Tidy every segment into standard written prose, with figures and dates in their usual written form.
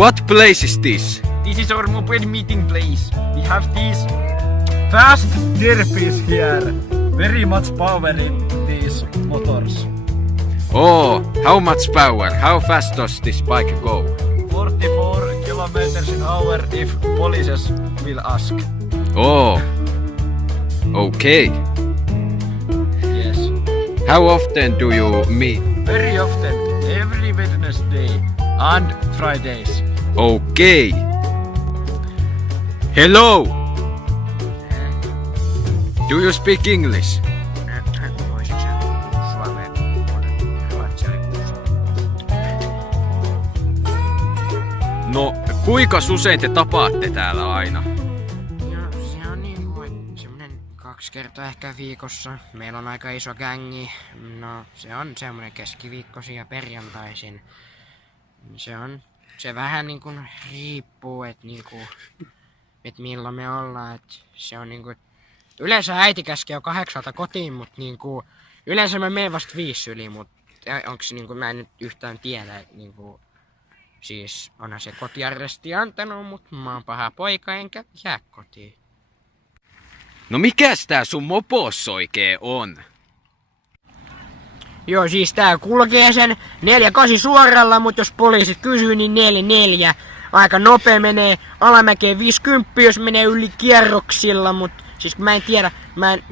What place is this? This is our moped meeting place. We have these fast derbies here. Very much power in these motors. Oh, how much power? How fast does this bike go? 44 kilometers an hour if police will ask. Oh. Okay. Yes. How often do you meet? Very often. Every Wednesday and Fridays. Okay. Hello. Do you speak English? No, kuinka usein te tapaatte täällä aina? No, se on niin kuin semmonen 2 kertaa ehkä viikossa. Meillä on aika iso gängi. No, se on semmonen keskiviikkoisin ja perjantaisin. Se vähän niin kuin riippuu, että milloin me ollaan. Et se on niin kuin, yleensä äiti käskee jo 8 kotiin, mutta niin kuin, yleensä mä menen vasta 5 yli, mutta onko se niin kuin, mä en nyt yhtään tiedä, että niin kuin, siis onhan se kotiarresti antanut, mutta mä oon paha poika enkä jää kotiin. No mikäs tää sun mopos oikein on? Joo, siis tää kulkee sen 4-8 suoralla, mutta jos poliisit kysyy, niin 4-4. Aika nopea menee alamäkeen 50, jos menee yli kierroksilla, mutta siis mä en tiedä,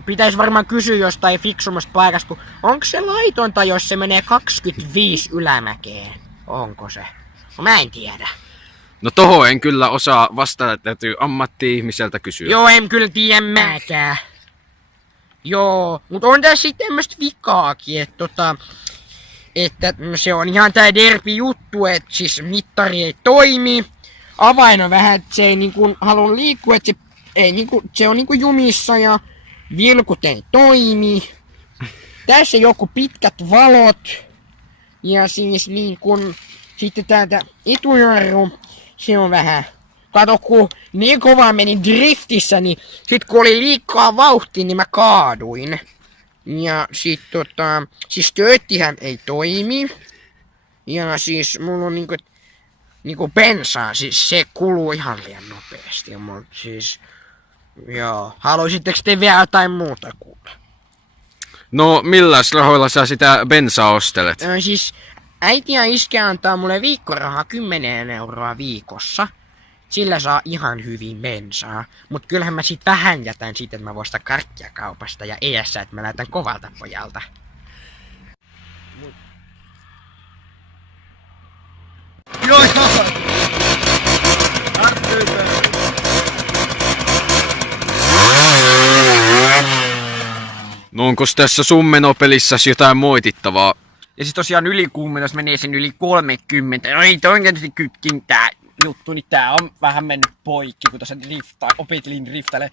pitäis varmaan kysyä jostain fiksumasta paikasta, kun onko se laitonta, jos se menee 25 ylämäkeen? Onko se? No, mä en tiedä. No tohon en kyllä osaa vastata, täytyy ammatti-ihmiseltä kysyä. Joo, en kyllä tiedä mäkään. Joo, mutta on tässä sitten tämmöstä vikaakin, että se on ihan tää derbi-juttu, että siis mittari ei toimi. Avain on vähän, että se ei niinku halua liikkua, että se on niinku jumissa ja vilkut ei toimi. Tässä joku pitkät valot. Ja siis niinku, sitten täältä etujarru, se on vähän. Kato, kun niin kovaa meni driftissä, niin sit kun oli liikaa vauhtia, niin mä kaaduin. Ja sit siis tööttihän ei toimi. Ja siis mulla on niinku bensaa, siis se kuluu ihan liian nopeasti. Ja mulla siis, joo, haluaisitteko te vielä jotain muuta kuulla? No milläs rahoilla sä sitä bensaa ostelet? Siis äiti ja iskä antaa mulle viikkorahaa 10 euroa viikossa. Sillä saa ihan hyvin bensaa, mut kyllähän mä sit vähän jätän siitä, että mä voin sitä karkkia kaupasta ja eessä, että mä näytän kovalta pojalta. Joo! No onkos tässä sun menopelissä jotain moitittavaa? Ja siis tosiaan ylikuume, jos menee sen yli 30. No ei toi tietysti kytkin tää juttu, niin tää on vähän mennyt poikki, kun tuossa opetelin driftaile.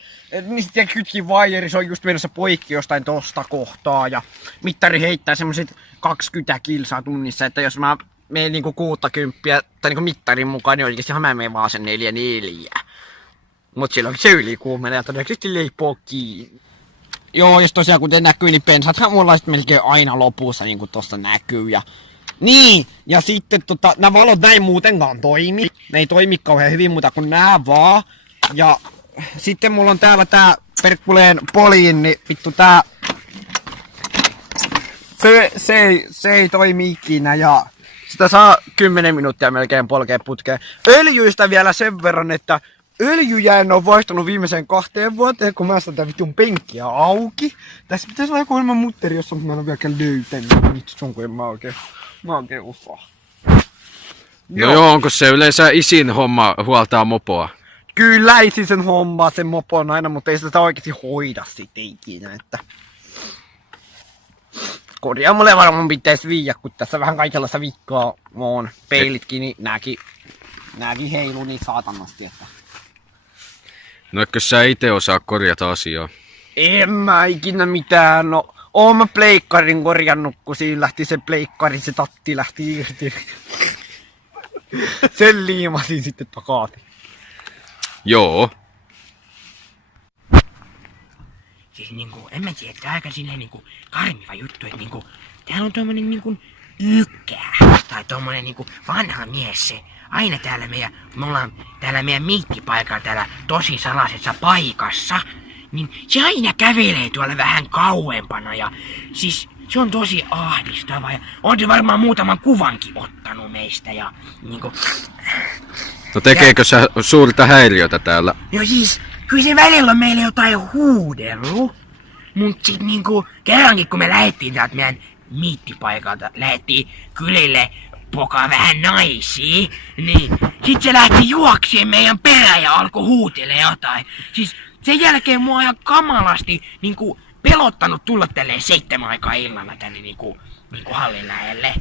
Niin sitten kytkin vaijeri, se on just menossa poikki jostain tosta kohtaa. Ja mittari heittää semmoset 20 kilsaa tunnissa, että jos mä menen niinku 60 tai niinku mittarin mukaan, niin oikeestihan mä menen vaan sen 4-4. Mut silloin se ylikuumenee ja todennäköisesti leipoo kiinni. Joo, jos tosiaan kuten näkyy, niin pensathan mulla on melkein aina lopussa, niin kuin tosta näkyy. Ja niin, ja sitten nämä valot näin muutenkaan toimi. Ne ei toimi kauhean hyvin muuta kuin nää vaan. Ja sitten mulla on täällä tää perkkuleen poliin, niin vittu tää... Se ei toimi ikinä ja sitä saa 10 minuuttia melkein polkea putkeen. Öljyistä vielä sen verran, että öljyjä en oo vaihtanut viimeiseen 2 vuoteen, kun mä saan tää vitun penkkiä auki. Tässä pitäisi olla joku ilman mutteri, jossa mä en oo vieläkään löytänyt. Vittu, kun mä oikein osaa. No joo, onko se yleensä isin homma huoltaa mopoa? Kyllä isin sen hommaa, sen mopon aina, mutta ei sitä oikeesti hoida sitten ikinä, että... Korjaamolle varmaan pitäis viiä, kun tässä vähän kaikenlaista vikkaa on. Peilitkin, niin nääkin heilu niin saatanasti, että... No etkö sä ite osaa korjata asiaa? En mä ikinä mitään, no... Oon mä pleikkarin korjannut, kun siinä lähti se pleikkari, se tatti lähti irti. Sen liimasin sitten takaisin. Joo. Siis niinku, en mä tiedä, että aika silleen niinku karmiva juttu, että niinku, täällä on tommonen niinku ykkää. Tai tommonen niinku vanha mies se. Aina me ollaan täällä meidän miittipaikalla täällä tosi salaisessa paikassa. Niin se aina kävelee tuolla vähän kauempana ja siis se on tosi ahdistava ja on se varmaan muutaman kuvankin ottanut meistä ja niinku... No tekeekö se suurta häiriötä täällä? No siis, kyllä se välillä on meille jotain huudellut. Mut sit niinku kerrankin kun me lähettiin täältä meidän miittipaikalta, lähettiin kylille pokaa vähän naisia, niin sit se lähti juokseen meidän perään ja alkoi huutelee jotain. Siis sen jälkeen mua on ihan kamalasti niinku pelottanut tulla tälleen 7 aikaa illalla tänne niinku hallin lähelle.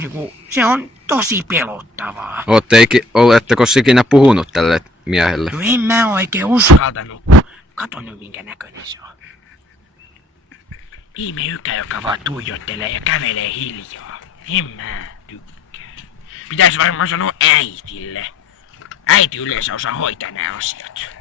Niinku, se on tosi pelottavaa. Oletteko ikinä puhunut tälle miehelle? No en mä oikein uskaltanut, kun kato nyt minkä näköinen se on. Viime ykä, joka vaan tuijottelee ja kävelee hiljaa. En mä tykkää. Pitäis varmaan sanoa äitille. Äiti yleensä osaa hoitaa nämä asiat.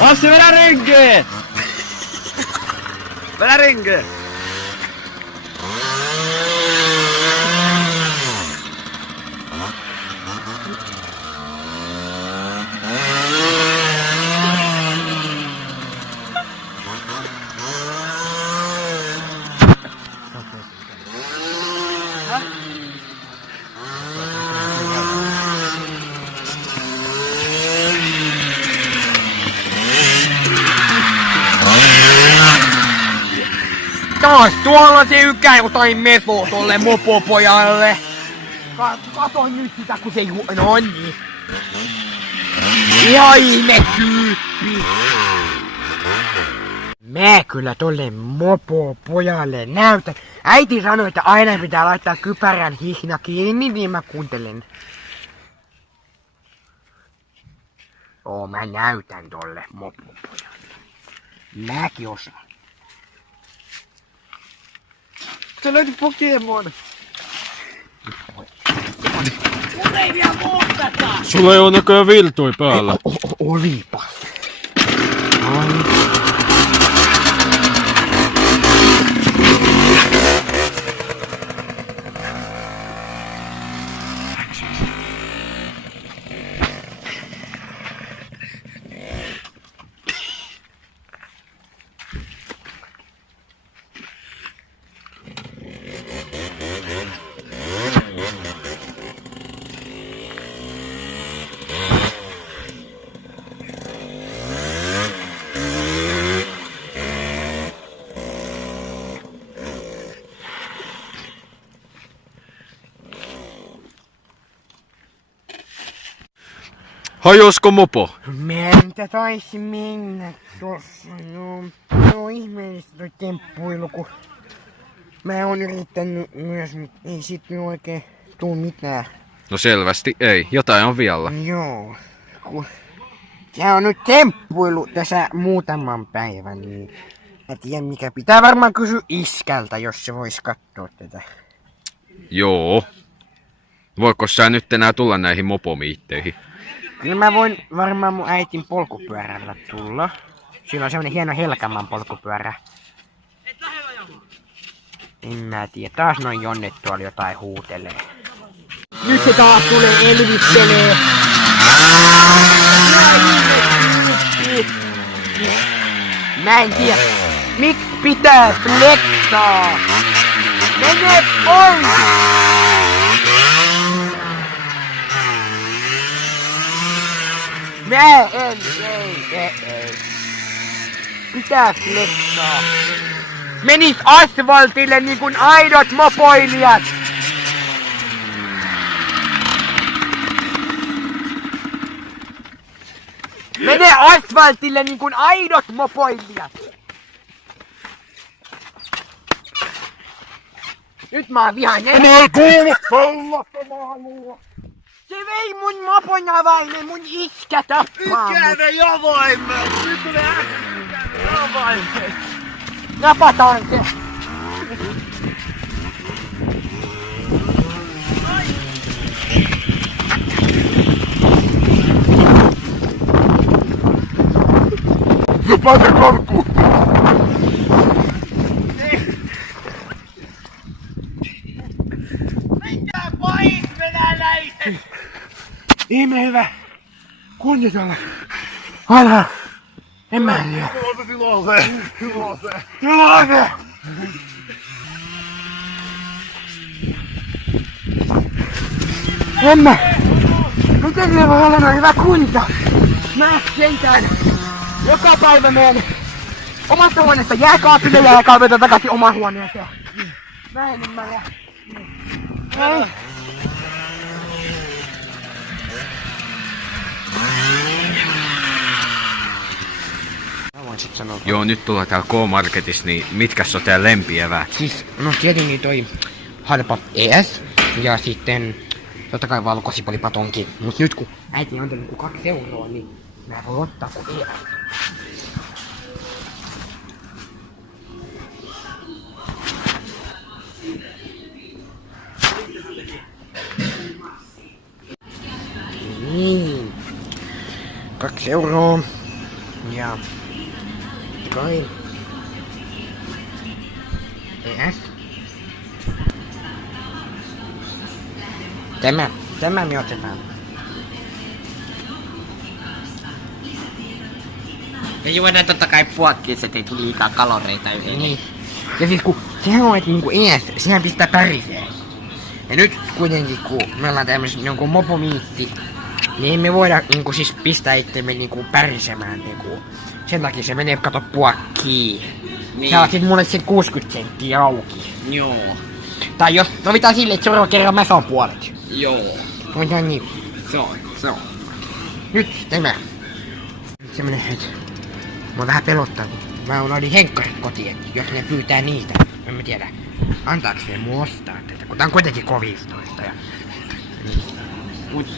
Lassi, vedä rinkiin! Vedä rinkiin! Taas tuolla se ykä jotain mefo tolle mopopojalle. Kato nyt sitä kun se no niin. Ihan ihme tyyppi. Mä kyllä tolle mopopojalle näytän. Äiti sanoi, että aina pitää laittaa kypärän hihna kiinni, niin mä kuuntelen. Mä näytän tolle mopopojalle. Mäkin osaan. Se löytyi Pokemon! Mulla ei vielä muisteta! Sulla ei oo näköjään viltui päällä. Olipa. Hajosko mopo? Mentä taisi mennä tossa, joo. No ihmeellistä toi temppuilu, kun mä oon yrittänyt myös, mut ei sit nyt oikein tuu mitään. No selvästi ei. Jotain on vialla. Joo, kun tää on nyt temppuilu tässä muutaman päivän, niin mä tiedän mikä pitää varmaan kysyä iskältä, jos se vois kattoo tätä. Joo. Voiko sä nyt enää tulla näihin mopomiitteihin? Kyllä mä voin varmaan mun äitin polkupyörällä tulla. Sillä on semmonen hieno Helkaman polkupyörä. En mä tiedä. Taas noin Jonnet tuolla jotain huutelee. Nyt se taas tulee elvittelee. Mä en tiedä. Miksi pitää flexaa? Mene pois! Mä en, ei. Pitää flexaa. Menis asfaltille niin kuin aidot mopoilijat. Mene asfaltille niin kuin aidot mopoilijat. Nyt mä oon vihainen. Mä kuulu sellaista mä haluan. Se vei mun mopon avaimen, mun iskä tappaa mut. Ikäinen avaimet! Nyt tulee äkkiä ikäinen avaimet! Napataan se. Pääse karkuun! Mitä pahis venäläiset! Ihme hyvä. Kunnitella. Aina. En mä tiedä. Jumalase! En mä. Miten se voi olla noin hyvä kunto? Mä sentään joka päivä menen omasta huoneesta jääkaapille ja jääkaapilta takaisin omaan huoneeseen. Mä en ymmärrä. Ei. Joo, nyt tullaan täällä K-Marketissa, niin mitkäs on teidän lempieväät? Siis, no tietenkin toi halpa ES ja sitten totta kai valkosipulipatonki. Mut nyt kun äiti on antanut 2 euroa, niin mä voin ottaa kun ES. Niin. 2 euroa. Ja kai ES. Tämä me otetaan. Ja juodaan totta kai puotkin, ettei tule liikaa kaloreita yhden. Niin. Ja siis kun sehän on, että niinku ES, sehän pistää päriseen. Ja nyt kuitenkin kun me ollaan tämmösen jonkun mopomiitti, niin emme voida niinku siis pistää itsemme niinku pärisemään niinku. Sen takia se menee kato puokkiin. Niin. Sä sit mulle sen 60 senttiä auki. Joo. Tai jos sovitaan silleen, että seuraava kerran mä saan puolet. Joo. Voidaan niin. Se on. Nyt tämä. Nyt semmonen, että mua vähän pelottaa, kun mä unohdin henkkarit kotiin, että jos ne pyytää niitä, en mä tiedä, antaaks ne mua ostaa tätä, kun tää on kuitenkin kovistoista ja...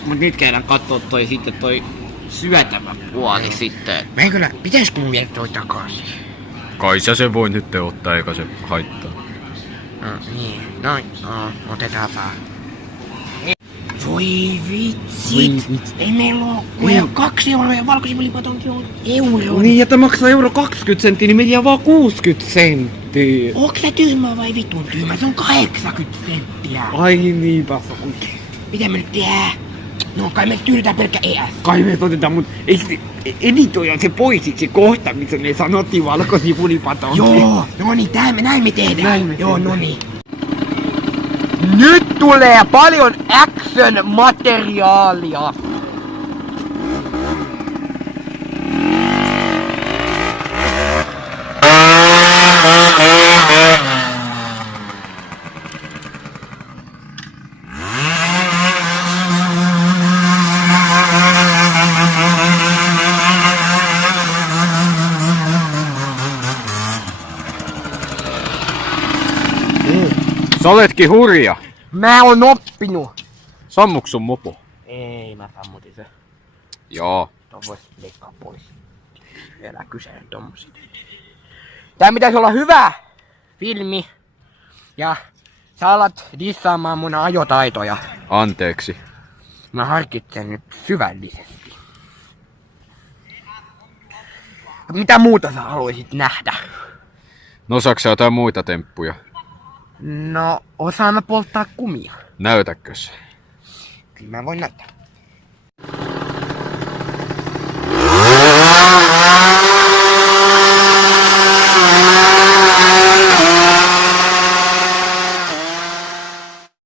Mut nyt käydään kattoo toi syötävä puoli sitten. Mä en kyllä, pitäisikö mun viedä toi takaisin? Kai sä sen voi nyt ottaa, eikä se haittaa. No niin, noin, otetaan vaan. Voi vitsit! Ei meillä oo, kun ei oo 2 euroa ja valkosipulipatonki on euro. Niin, että maksaa euro 20 senttiä, niin media vaan 60 senttiä. Onks sä tyhmä vai vitun tyhmä? Se on 80 senttiä. Ai niinpä se onkin. Mitä me nyt tehdään? No kai me tyydytään pelkkä ES. Kai me otetaan, mut ei editoida se pois se kohta, missä me sanottiin valkosipulipatonki. Joo, no niin, näin me tehdään. Näin me Joo, tehdään. no niin. Nyt tulee paljon action-materiaalia. Sä oletkin hurja. Mä oon oppinut. Sammuks sun mopo? Ei, mä sammutin se. Joo. Tuon vois leikkaa pois. Älä kysele tommosia. Tää pitäisi olla hyvä filmi. Ja sä alat dissaamaan mun ajotaitoja. Anteeksi. Mä harkitsen nyt syvällisesti. Mitä muuta sä haluaisit nähdä? No osaaks sä jotain muita temppuja? No, osaan mä polttaa kumia. Näytäkös? Kyllä mä voin näyttää.